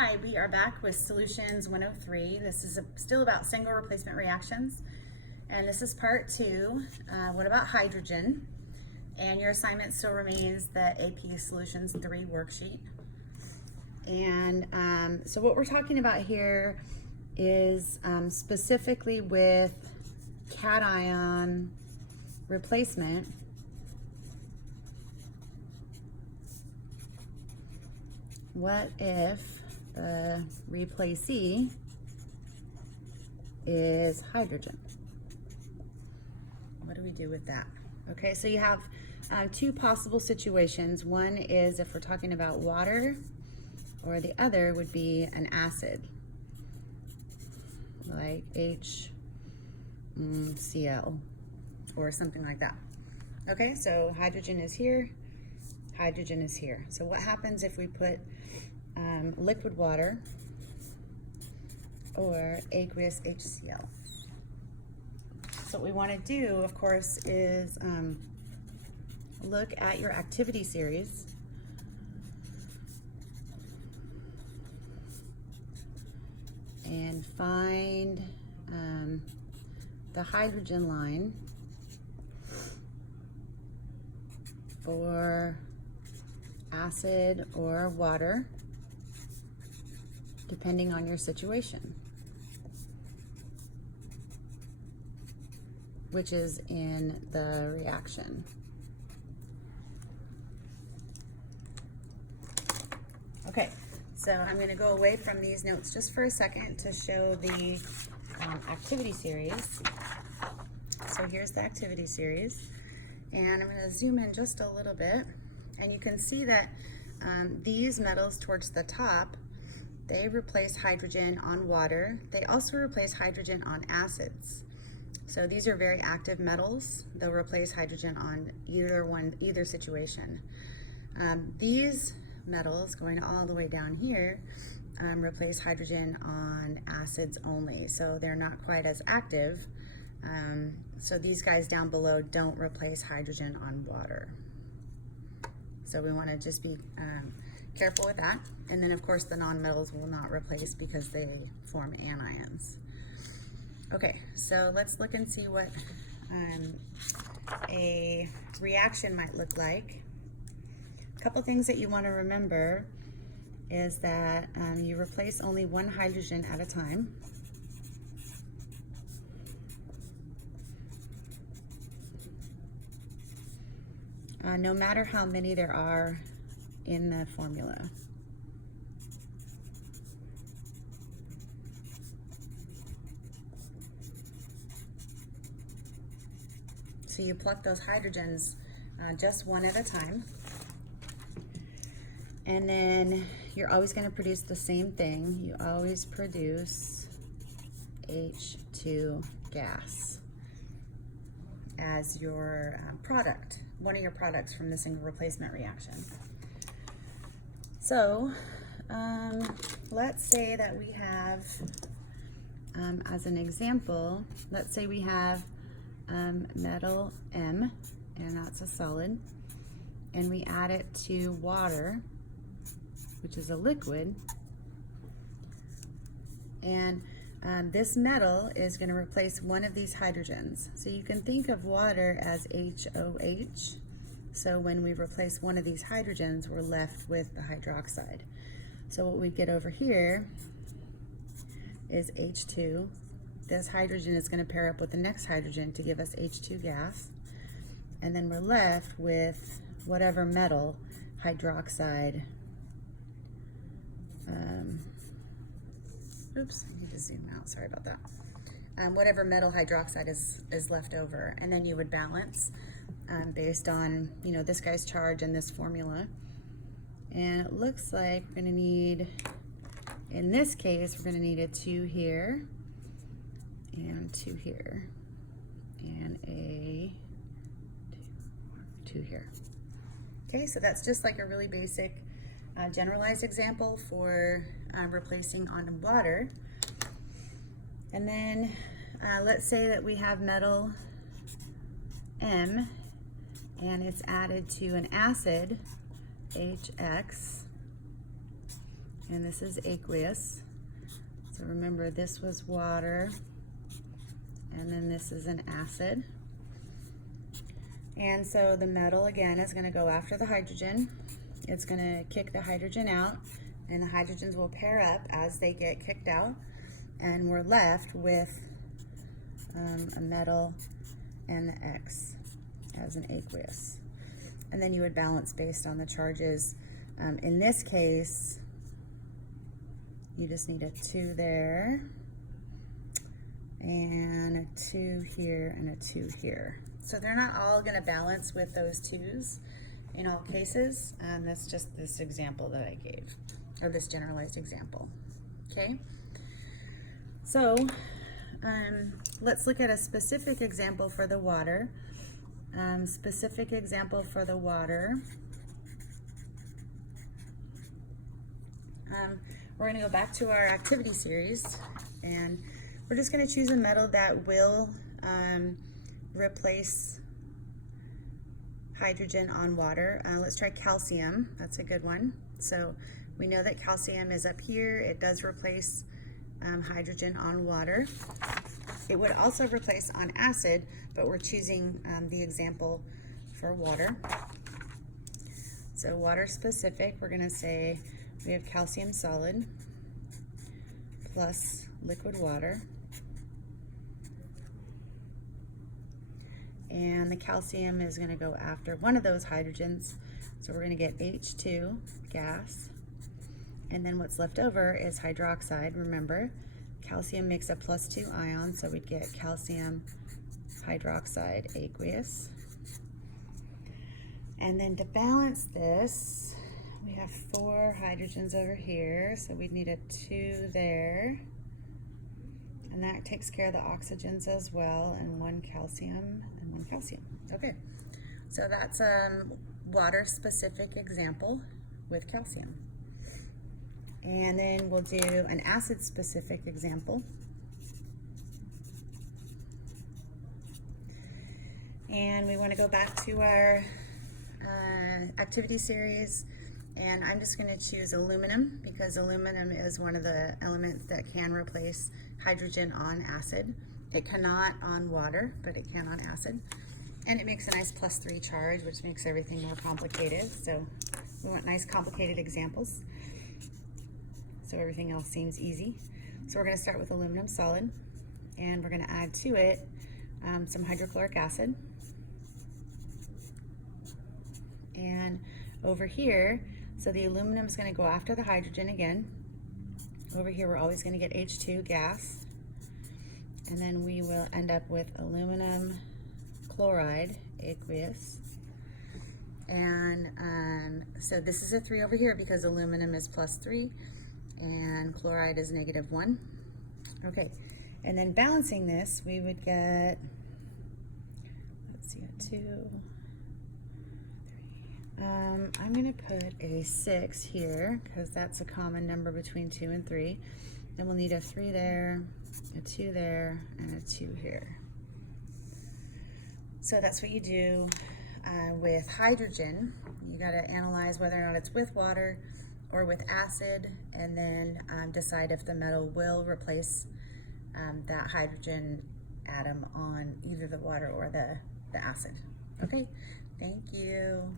Hi, we are back with Solutions 103. This is still about single replacement reactions. And this is part 2. What about hydrogen? And your assignment still remains the AP Solutions 3 worksheet. And so what we're talking about here is specifically with cation replacement. What if the replacee is hydrogen? What do we do with that? Okay, so you have two possible situations. One is if we're talking about water, or the other would be an acid, like HCl or something like that. Okay, so hydrogen is here, hydrogen is here. So what happens if we put liquid water or aqueous HCl? So what we want to do, of course, is look at your activity series and find the hydrogen line for acid or water, depending on your situation, which is in the reaction. Okay, so I'm going to go away from these notes just for a second to show the activity series. So here's the activity series, and I'm going to zoom in just a little bit, and you can see that these metals towards the top, they replace hydrogen on water. They also replace hydrogen on acids. So these are very active metals. They'll replace hydrogen on either situation. These metals, going all the way down here, replace hydrogen on acids only. So they're not quite as active. So these guys down below don't replace hydrogen on water. So we want to just be careful with that. And then of course the nonmetals will not replace because they form anions. Okay, so let's look and see what a reaction might look like. A couple things that you want to remember is that you replace only one hydrogen at a time. No matter how many there are in the formula. So you pluck those hydrogens just one at a time. And then you're always going to produce the same thing. You always produce H2 gas as your product, one of your products from the single replacement reaction. So let's say that we have, as an example, let's say we have metal M, and that's a solid, and we add it to water, which is a liquid, and this metal is going to replace one of these hydrogens. So you can think of water as HOH. So when we replace one of these hydrogens, we're left with the hydroxide. So what we get over here is H2. This hydrogen is going to pair up with the next hydrogen to give us H2 gas. And then we're left with whatever metal hydroxide. Oops, I need to zoom out, sorry about that. Whatever metal hydroxide is left over, and then you would balance based on, you know, this guy's charge and this formula. And it looks like we're gonna need, in this case, we're gonna need a 2 here, and 2 here, and a 2 here. Okay, so that's just like a really basic generalized example for replacing on water. And then let's say that we have metal M and it's added to an acid HX, and this is aqueous. So remember, this was water, and then this is an acid. And so the metal, again, is going to go after the hydrogen. It's going to kick the hydrogen out, and the hydrogens will pair up as they get kicked out, and we're left with a metal and the X as an aqueous. And then you would balance based on the charges. In this case, you just need a 2 there, and a 2 here, and a 2 here. So they're not all going to balance with those 2s in all cases. That's just this example that I gave, or this generalized example. Okay? So let's look at a specific example for the water. Specific example for the water. We're going to go back to our activity series, and we're just going to choose a metal that will replace hydrogen on water. Let's try calcium. That's a good one. So we know that calcium is up here. It does replace hydrogen on water. It would also replace on acid, but we're choosing the example for water. So water specific, we're going to say we have calcium solid plus liquid water. And the calcium is going to go after one of those hydrogens. So we're going to get H2 gas. And then what's left over is hydroxide. Remember, calcium makes a +2 ion, so we'd get calcium hydroxide aqueous. And then to balance this, we have 4 hydrogens over here, so we'd need a 2 there. And that takes care of the oxygens as well, and 1 calcium and 1 calcium. Okay, so that's a water-specific example with calcium. And then we'll do an acid-specific example. And we want to go back to our activity series, and I'm just going to choose aluminum because aluminum is one of the elements that can replace hydrogen on acid. It cannot on water, but it can on acid. And it makes a nice +3 charge, which makes everything more complicated. So we want nice complicated examples. So everything else seems easy. So we're going to start with aluminum solid, and we're going to add to it some hydrochloric acid. And over here, so the aluminum is going to go after the hydrogen again. Over here, we're always going to get H2 gas. And then we will end up with aluminum chloride aqueous. And so this is a 3 over here because aluminum is +3 and chloride is -1. Okay, and then balancing this, we would get, let's see, a 2, 3. I'm going to put a 6 here because that's a common number between 2 and 3. Then we'll need a 3 there, a 2 there, and a 2 here. So that's what you do with hydrogen. You got to analyze whether or not it's with water or with acid, and then decide if the metal will replace that hydrogen atom on either the water or the acid. Okay, thank you.